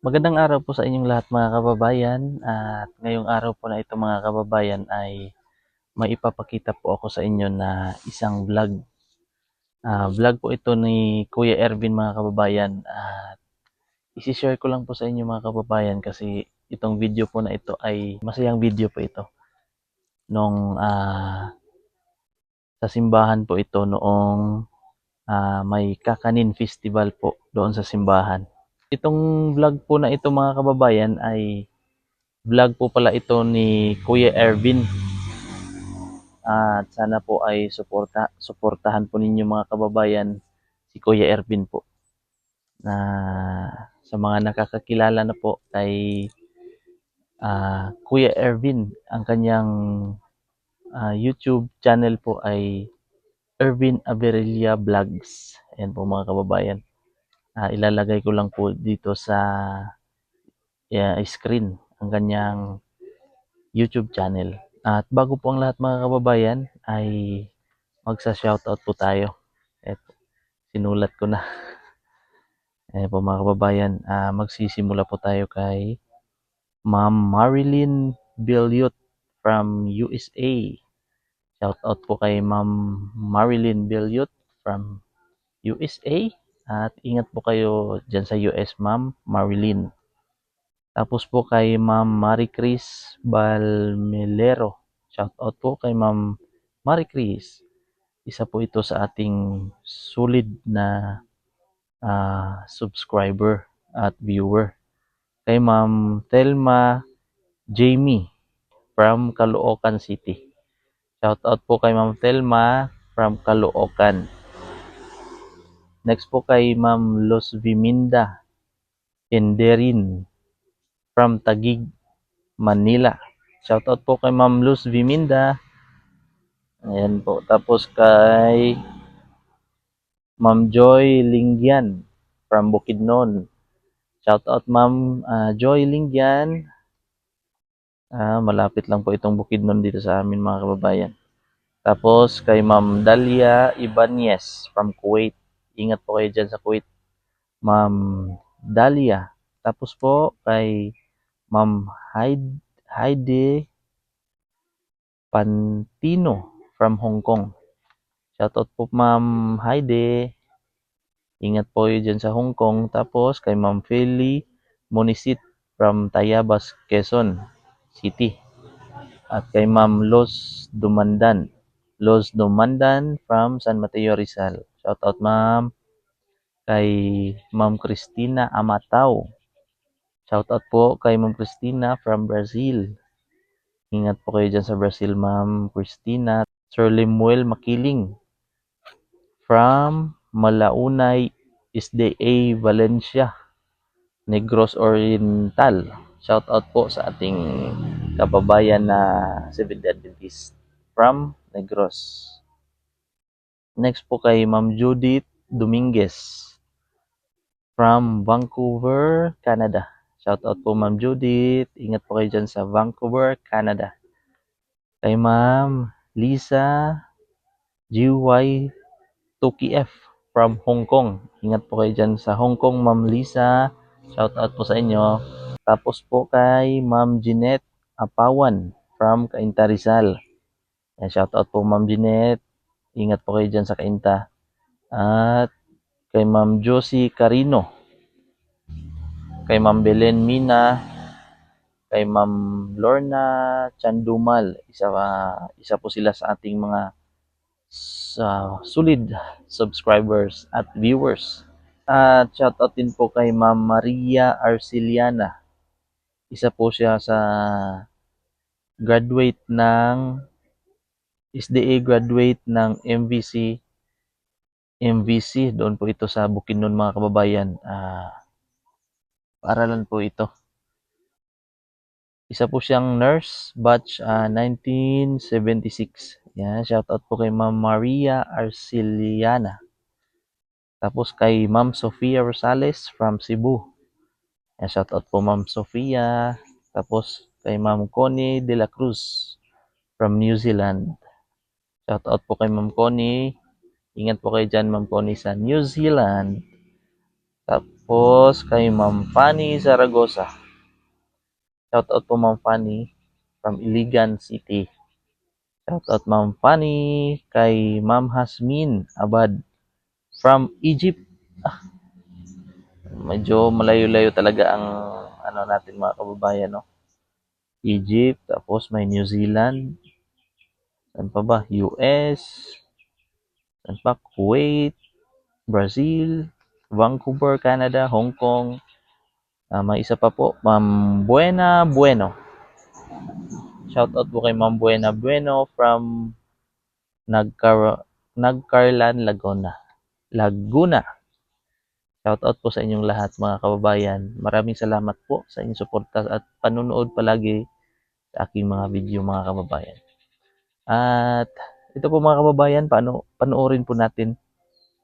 Magandang araw po sa inyong lahat mga kababayan at ngayong araw po na ito mga kababayan ay maipapakita po ako sa inyo na isang vlog. Vlog po ito ni Kuya Ervin mga kababayan at isi-share ko lang po sa inyo mga kababayan kasi itong video po na ito ay masayang video po ito. Nung sa simbahan po ito noong may Kakanin Festival po doon sa simbahan. Itong vlog po na ito mga kababayan ay vlog po pala ito ni Kuya Ervin at sana po ay suportahan po ninyo mga kababayan si Kuya Ervin po na sa mga nakakakilala na po kay Kuya Ervin ang kanyang YouTube channel po ay Ervin Averilla Vlogs. Ayan po mga kababayan. Ilalagay ko lang po dito sa screen ang kanyang YouTube channel. At bago po ang lahat mga kababayan ay magsa-shoutout po tayo. Eto, sinulat ko na. Ayan po mga kababayan, magsisimula po tayo kay Ma'am Marilyn Billiot from USA. Shoutout po kay Ma'am Marilyn Billiot from USA. At ingat po kayo dyan sa US, Ma'am Marilyn. Tapos po kay Ma'am Marie Chris Balmelero. Shoutout po kay Ma'am Marie Chris. Isa po ito sa ating solid na subscriber at viewer. Kay Ma'am Thelma Jamie from Caloocan City. Shoutout po kay Ma'am Thelma from Caloocan. Next po kay Ma'am Los Viminda Enderin from Taguig, Manila. Shoutout po kay Ma'am Luz Viminda. Ayan po. Tapos kay Ma'am Joy Lingyan from Bukidnon. Shoutout Ma'am Joy Lingyan. Malapit lang po itong Bukidnon dito sa amin mga kababayan. Tapos kay Ma'am Dalia Ibanez from Kuwait. Ingat po kayo dyan sa Kuwait. Ma'am Dalia. Tapos po kay Ma'am Heidi Pantino from Hong Kong. Shoutout po Ma'am Heidi. Ingat po kayo dyan sa Hong Kong. Tapos kay Ma'am Feli Monisit from Tayabas, Quezon City. At kay Ma'am Los Dumandan from San Mateo Rizal. Shoutout Ma'am. Kay Ma'am Christina Amatao. Shoutout po kay Ma'am Christina from Brazil. Ingat po kayo dyan sa Brazil, Ma'am Christina. Sir Lemuel Makiling from Malaunay, SDA Valencia, Negros Oriental. Shoutout po sa ating kababayan na Seventh Adventist from Negros. Next po kay Ma'am Judith Dominguez from Vancouver, Canada. Shoutout po Ma'am Judith. Ingat po kayo dyan sa Vancouver, Canada. Kay Ma'am Lisa GY Toki F from Hong Kong. Ingat po kayo dyan sa Hong Kong, Ma'am Lisa. Shoutout po sa inyo. Tapos po kay Ma'am Jeanette Apawan from Cainta Rizal. Shoutout po Ma'am Jeanette. Ingat po kayo dyan sa Cainta. At kay Ma'am Josie Carino. Kay Ma'am Belen Mina. Kay Ma'am Lorna Chandumal. Isa po sila sa ating mga solid subscribers at viewers. At shoutout din po kay Ma'am Maria Arceliana. Isa po siya sa graduate ng SDA graduate ng MVC. Doon po ito sa Bukidnon mga kababayan. Paaralan po ito. Isa po siyang nurse, batch 1976. Yan, shoutout po kay Ma'am Maria Arceliana. Tapos kay Ma'am Sofia Rosales from Cebu. Yan, shoutout po Ma'am Sofia. Tapos kay Ma'am Connie De La Cruz from New Zealand. Shoutout po kay Ma'am Connie. Ingat po kayo dyan Ma'am Connie sa New Zealand. Tapos kay Ma'am Fanny Zaragoza. Shoutout po Ma'am Fanny from Iligan City. Shoutout Ma'am Fanny kay Ma'am Hasmin Abad from Egypt. Medyo malayo-layo talaga ang ano natin mga kababayan, no? Egypt, tapos may New Zealand. Saan pa ba? US. Saan pa? Kuwait, Brazil, Vancouver, Canada, Hong Kong. May isa pa po, Ma'am Buena Bueno. Shoutout po kay Ma'am Buena Bueno from Nagcarlan, Laguna. Shoutout po sa inyong lahat mga kababayan. Maraming salamat po sa inyong suporta at panunood palagi sa aking mga video mga kababayan. At ito po mga kababayan, panoorin po natin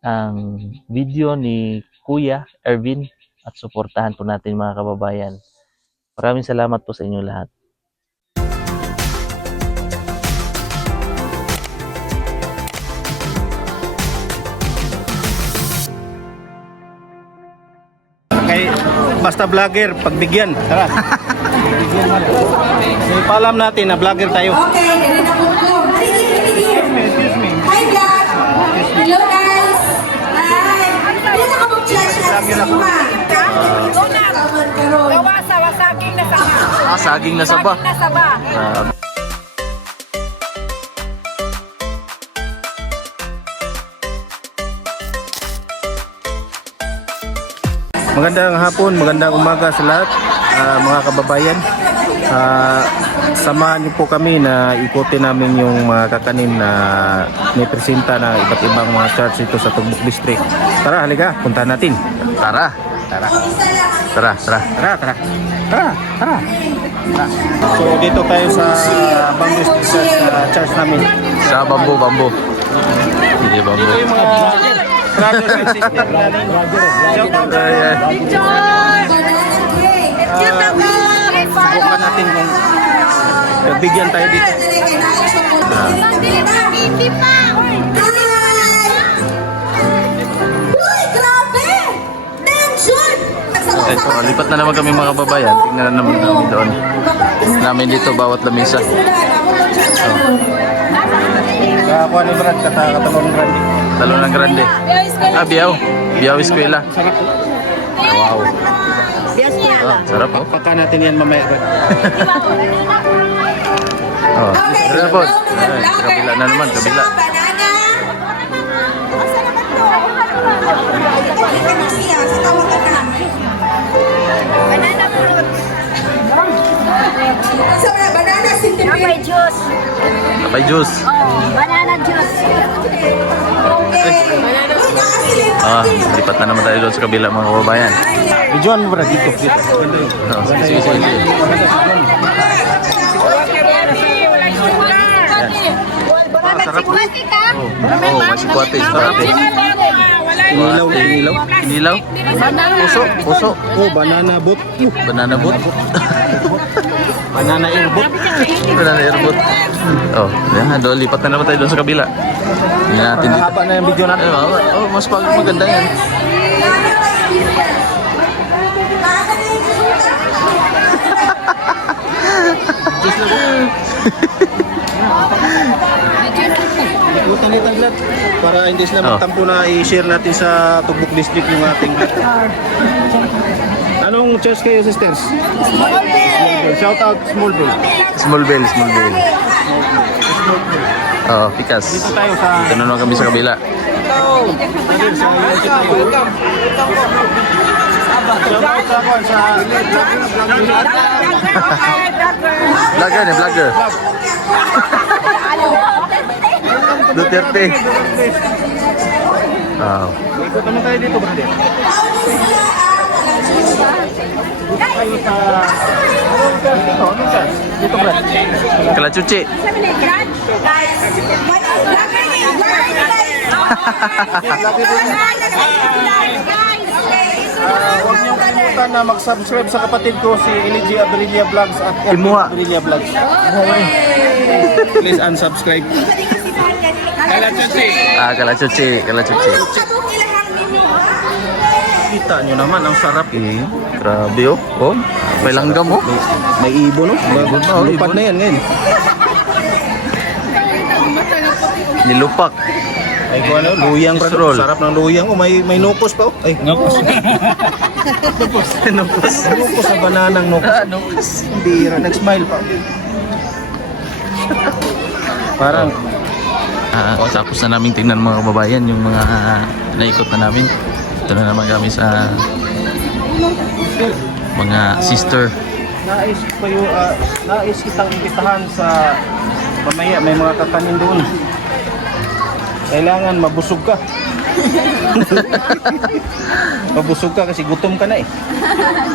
ang video ni Kuya Ervin at suportahan po natin mga kababayan. Maraming salamat po sa inyong lahat. Kay basta vlogger, pagbigyan. Tara. So, paalam natin na vlogger tayo. Okay, ganun ako po. Hi, vlog! Hello, guys! Hi! Hindi na ka mag-judge natin sa iba. Gawasa, wasaging na saba. Saging na saba. Saging na saba. Magandang hapon, magandang umaga sa lahat, mga kababayan. Samahan niyo po kami na ikutin namin yung mga kakanin na may presenta na iba't ibang mga church dito sa Tugbok District. Tara, halika, puntahan natin. Tara. Tara. Tara. Tara, tara. Tara, tara. So dito tayo sa Bamboo Church namin. Sa bambu. Sige, bambu. Ito yung mga brothers and sisters namin. Shout out. Subukan natin kung bigyan tayo dito. Hindi pa. Uy, grabe! Tension! Ito, lipat na naman kami mga kababayan. Tingnan na naman namin doon. Namin dito bawat lamisa. Kakuha ni Brad, katalong grande. Talon ng grande. Biyaw. Biyaw Eskwela. Wow. Sarap po. Pagka natin yan mamaya, Brad. Oh, meron po. Sa kabila na naman, kabila. Banana. Sa tawagan ka namin. Banana fruit. Sa banana, Apay sintipid. juice. Kapay juice. Banana juice. Okay. Uy, nakasilip. Lipat na naman tayo doon sa kabila mga kababayan. Videoan mo, Brad, dito. Oh, sige. Sarap po. Oh, masikwate. Sarap eh. Inilaw. Puso. Oh, banana boat. Banana boat. Banana airboat. Banana airboat. Oh, yan. Doon, lipat na naman tayo doon sa kabila. Hindi natin dito. Haba na yung video natin. Mas maganda yan. Ikutan nito ang vlog para hindi sila magtampo na i-share natin sa Tugbok District yung ating vlog. Anong church kayo, sisters? Smallville. Shout out Smallville. Smallville. Oh, pikas. Dito tayo sa Dito na naman kami sa kabila. Vlogger. Duterte. Wow. Ikot naman tayo dito, brother. Dito, brad. Kalachuchi. Huwag niyong kalimutan na mag-subscribe sa kapatid ko si Eligi Abrilia Vlogs at Imuha. Abrilia Vlogs. Please unsubscribe. Kalachuchi. Katong ilahang ninyo. Kita nyo naman, ang sarap. Eh, grabe oh. Oh, may langgam oh. May ibon, no? Ibon na, oh, Lupad ibon. na yan ngayon. Nilupak. Ay, kung ano, luyang. Fish roll. Sarap ng luyang. Oh, may nukos pa, oh. Ay, nukos. Nukos sa bananang nukos. Hindi, nag-smile pa. Parang, Tapos na namin tingnan mga kababayan yung mga naikot na namin. Ito na naman kami sa mga sister. nais kitang imbitahan sa mamaya, may mga kakanin doon. Kailangan mabusog ka. Mabusog ka kasi gutom ka na eh.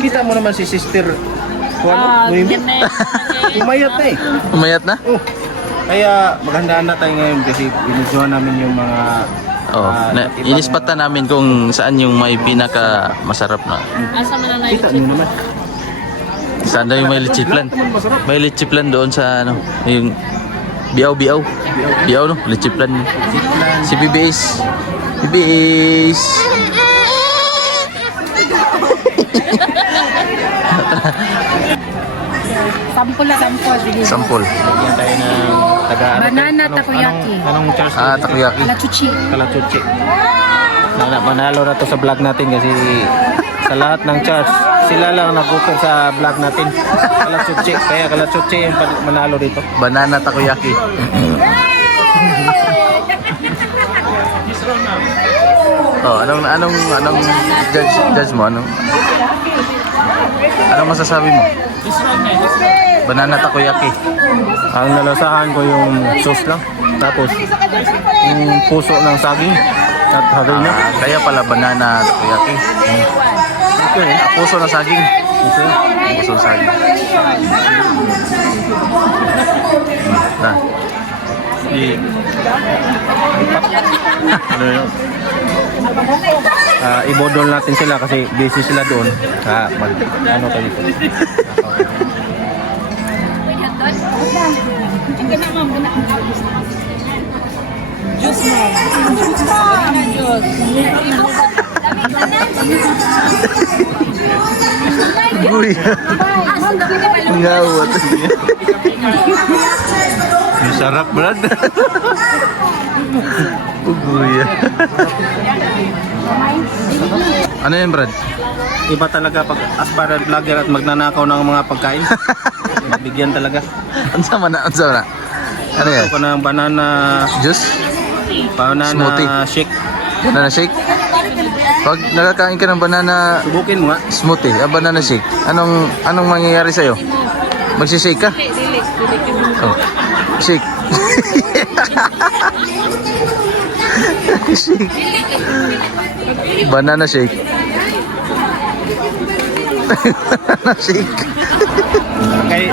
Kita mo naman si Sister Juan, umayat na eh. Umayat na? Oh. Kaya maghandaan na tayo ngayon kasi binidyohan namin yung mga Oh, inispatan namin kung saan yung may pinaka masarap na. kita nyo naman. Saan daw yung may lechiplan? May lechiplan doon sa ano, yung biaw. Biaw no, lechiplan. Si BBS. BBS. Sampol na sampol. Sige. Sampol. Lagyan tayo ng taga Banana takoyaki. Anong charge? Takoyaki. Kalachuchi. Kalachuchi. Manalo na to sa vlog natin kasi sa lahat ng charge sila lang nag-offer sa vlog natin. Kalachuchi. Kaya kalachuchi yung manalo dito. Banana takoyaki. Oh, anong judge mo? Anong masasabi mo? Banana takoyaki. Ang nalasahan ko yung sauce lang. Tapos yung puso ng saging at harina. Kaya pala banana takoyaki. Okay. Puso ng saging. Okay. Puso ng saging. Na. Ano yun? Ibodol natin sila kasi busy sila doon. Ano tayo dito? Uy. Ngawat. Ang sarap, Brad. Uy. Ano yan, Brad? Iba talaga pag aspired vlogger at magnanakaw ng mga pagkain. Mabigyan talaga. Ano sama na? Ano yan? Ito ko ng banana Juice? banana Smoothie. shake. Banana shake? Pag nakakain ka ng banana Subukin mo nga. smoothie, banana shake, anong mangyayari sa'yo? Magsishake ka? Oh. Shake. Shake. Banana shake. Banana shake. Kay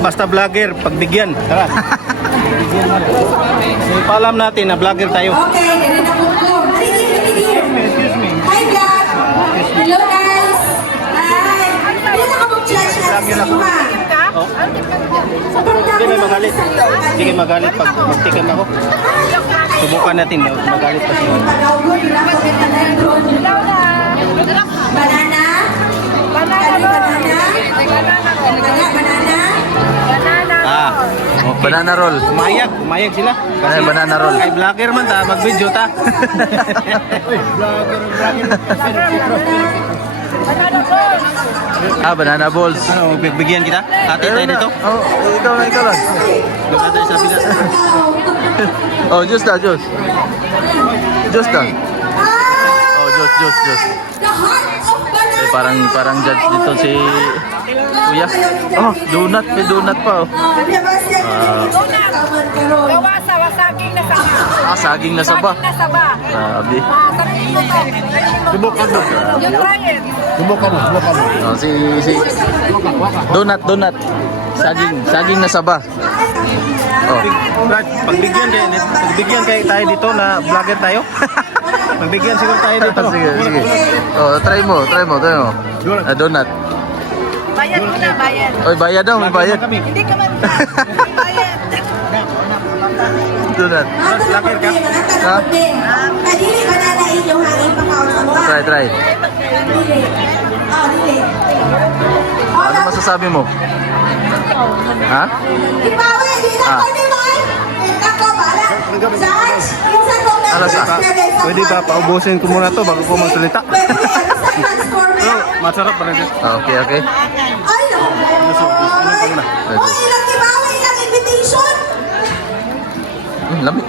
basta vlogger, pagbigyan. Tara. Ipaalam natin na vlogger tayo. Okay, ganun na po po. Hi, vlog! Hello, guys! Hi! Hindi na ka mag-judge natin sa iba. Oh. Sa banda Hindi ko may lang magalit. sa iyo. Hindi kayo magalit pag magtikim ako. Subukan natin. Magalit pa siya. Banana? Banana? Banana roll. Umayag sila. Kasi Ay, banana roll. Ay, vlogger man ta, mag-video ta. Banana balls. Ano, bigyan kita? Hati tayo dito. Oh, ikaw lang. Bigyan tayo sa bigas. Oh, juice na. Juice na. Oh, juice. The heart of banana. Parang judge dito si Kuya. Oh, donut. May donut pa oh. Gawa sa wasaging na saba. Saging na saba. Na saba. Grabe. Subukan mo. Yung try it. Subukan mo. Oh, si donut. Saging na saba. Oh. Brad, pagbigyan kayo tayo dito na vlogger tayo. Pagbigyan siguro tayo dito. Sige. Oh, try mo. Donut. Bayad mo na, bayad. Oy, bayad daw, may bayad. Kami. Hindi ka man. Bayad. Donut. Mga tanong din. Kadili ba na inyo hangin pa sa mga? Try. Dili. Dili. Ano masasabi mo? Ha? Ipawi, di na ko ni Mai. Nako, bala. Judge, minsan ko na Ano sa? Pwede ba paubusin ko muna to bago ko magsalita? Pwede, ano sa transformer? Masarap pa rin. Okay. Ay, no. Oh, ilang ibawi, ilang invitation. Lamig.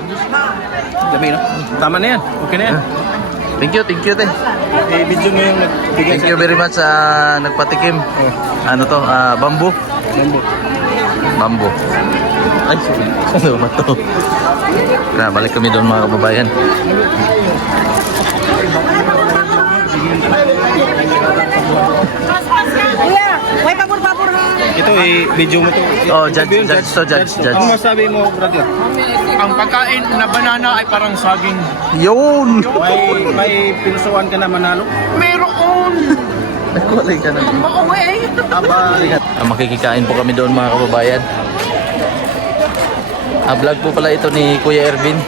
Dami na. Tama na yan. Okay na yan. Thank you, te. Video mo yung nagbigay Thank you very much sa nagpatikim. Ano to? Bamboo. Bamboo. Ay, sorry. Ano ba to? Balik kami doon mga kababayan. Kuya, may pabor-pabor ha. Ito video mo to. Oh, judge. Ano masabi mo, brother? Ang pagkain na banana ay parang saging. Yun! May pinusuan ka na manalo? Meron! Nagkulay ka na. Mauwi! Makikikain po kami doon mga kababayan. Vlog po pala ito ni Kuya Ervin.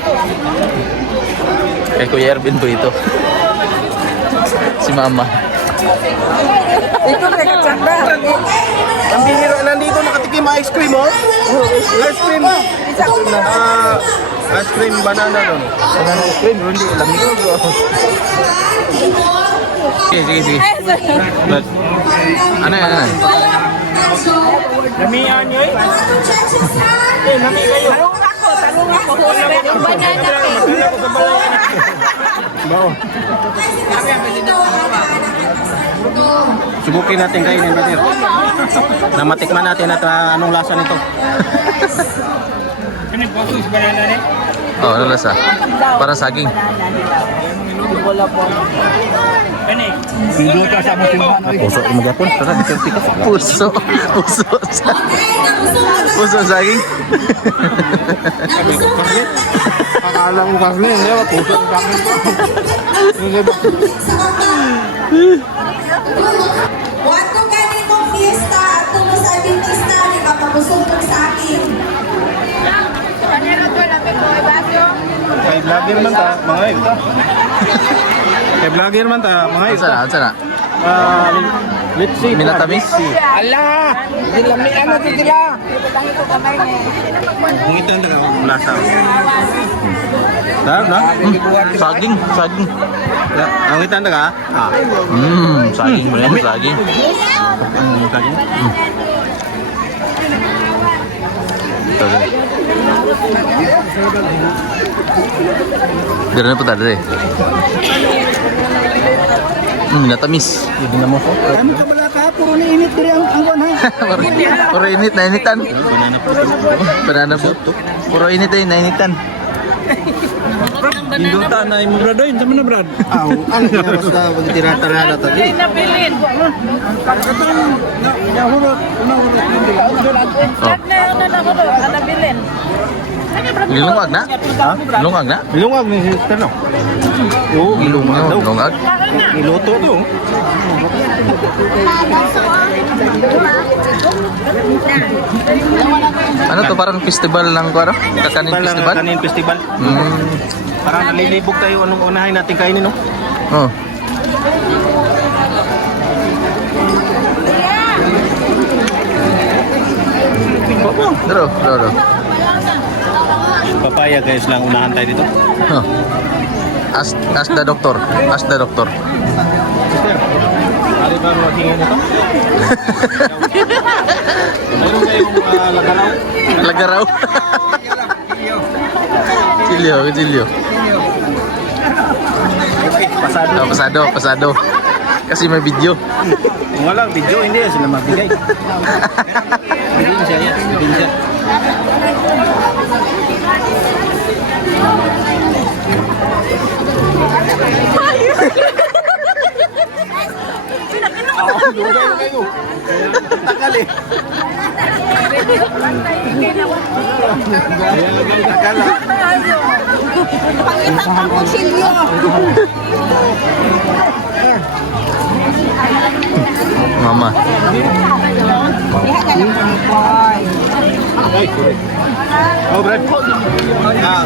Kay Kuya Ervin po ito. Si Mama. Ito may katsanda. Ang bihira nandito nakatikim ice cream, oh. Ice cream. Ice cream banana doon. Banana ice cream, hindi lamig. Sige. Ano yan? Lamihan nyo eh. Tanong ako. Yung banana Subukin natin kainin, brother. Namatikman natin at anong lasa nito. Ano yung pasus banana rin? Oh, ano lasa? Parang saging. Ano eh? Puso ko magapon. Tara, selfie ka. Puso. Puso saging. Akala ko kasi hindi ako puso ng kami. Wato kani mong fiesta at tumo sa dentista ni kapabusog sa akin. Kay vlogger man ta, mga ito. Kay vlogger man ta, mga ito. Saan na? Let's see. Minatamis? Ala! Dilamihan mo sila! Kung ito ang lasa. Na? Saging. Ang ito ang ka? Saging mo yan, saging. Ito. Dari na po tayo deh. Minatamis. Hindi na mo ko. Puro na init din ang ha. Puro init, nainitan. Banana po. Puro init eh, nainitan. Indutan na yung brad doon. Sama na brad. Ano na basta magtira-tara na tadi. Nabilin. Nabilin. Lungag na? Lungag na? Ilungag ni sister no? Oo, ilungag daw. Lungag? Iluto to. Ano to, parang festival ng ano? Kakanin festival? Kanin festival. Parang nalilibog tayo anong unahin natin kainin no? Oh. Daro. Papaya guys lang unahan tayo dito. Huh. Ask the doctor. Sister, ari ba magingin ito? Mayroon kayong lagalaw? Lagaraw. Chilio. Pasado. Kasi may video. Kung walang video, hindi sila mabigay. Hindi siya yan. Hindi siya. Tagal eh. Pangitang ang kutsilyo. Mama. Iha ka lang. Ay, sorry. Oh, Brad.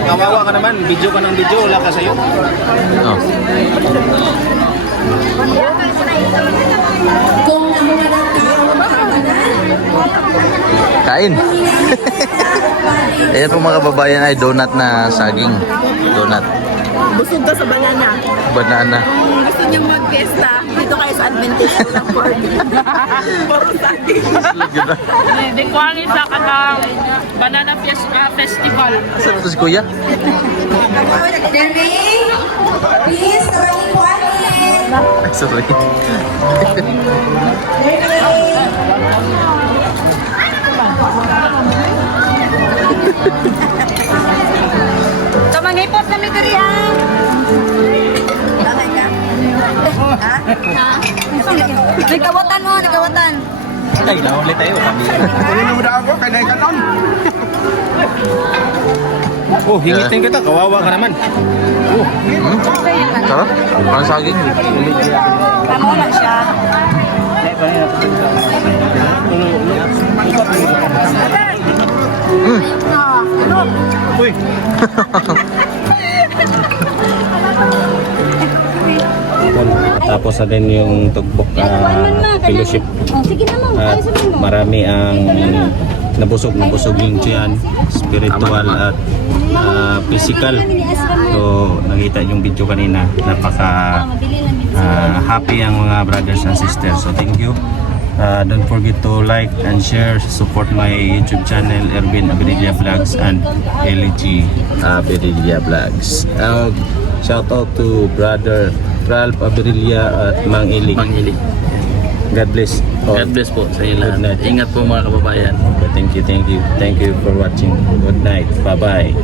Kawawa ka naman. Video ka ng video. Wala ka sa'yo. Oh. Kung nakuha ng tao ang kabanan, Kain. Ayan po mga kababayan ay donut na saging. Donut. Busog ka sa banana. Banana. Kung gusto niyo mag-fiesta, dito kayo sa Adventist ng Cordy. Puro saging. Di ko ang isa ka ng Banana Festival. Saan ito si Kuya? Derby, please, tawagin po atin. Ay, sorry. Kamangipot na may durian. Tatay ka? Ha? Nagkawatan mo, nagkawatan. Ay, naulit tayo. Hindi mo na ako, kaya ka nun. Oh, hingitin kita. Kawawa ka naman. Sarap. Parang saging. Tama na siya. Uy. Tapos na din yung tugbok fellowship. At marami ang nabusog yung tiyan, spiritual at physical. So nakita yung video kanina, napaka happy ang mga brothers and sisters. So thank you. Don't forget to like and share, support my YouTube channel Erwin Abirilla Vlogs and LG Abirilla Vlogs. Shout out to brother Ralph Abirilla at Mang Ili. God bless. God bless po sa inyo lahat. Good night. Ingat po mga kababayan. Thank you for watching. Good night. Bye bye.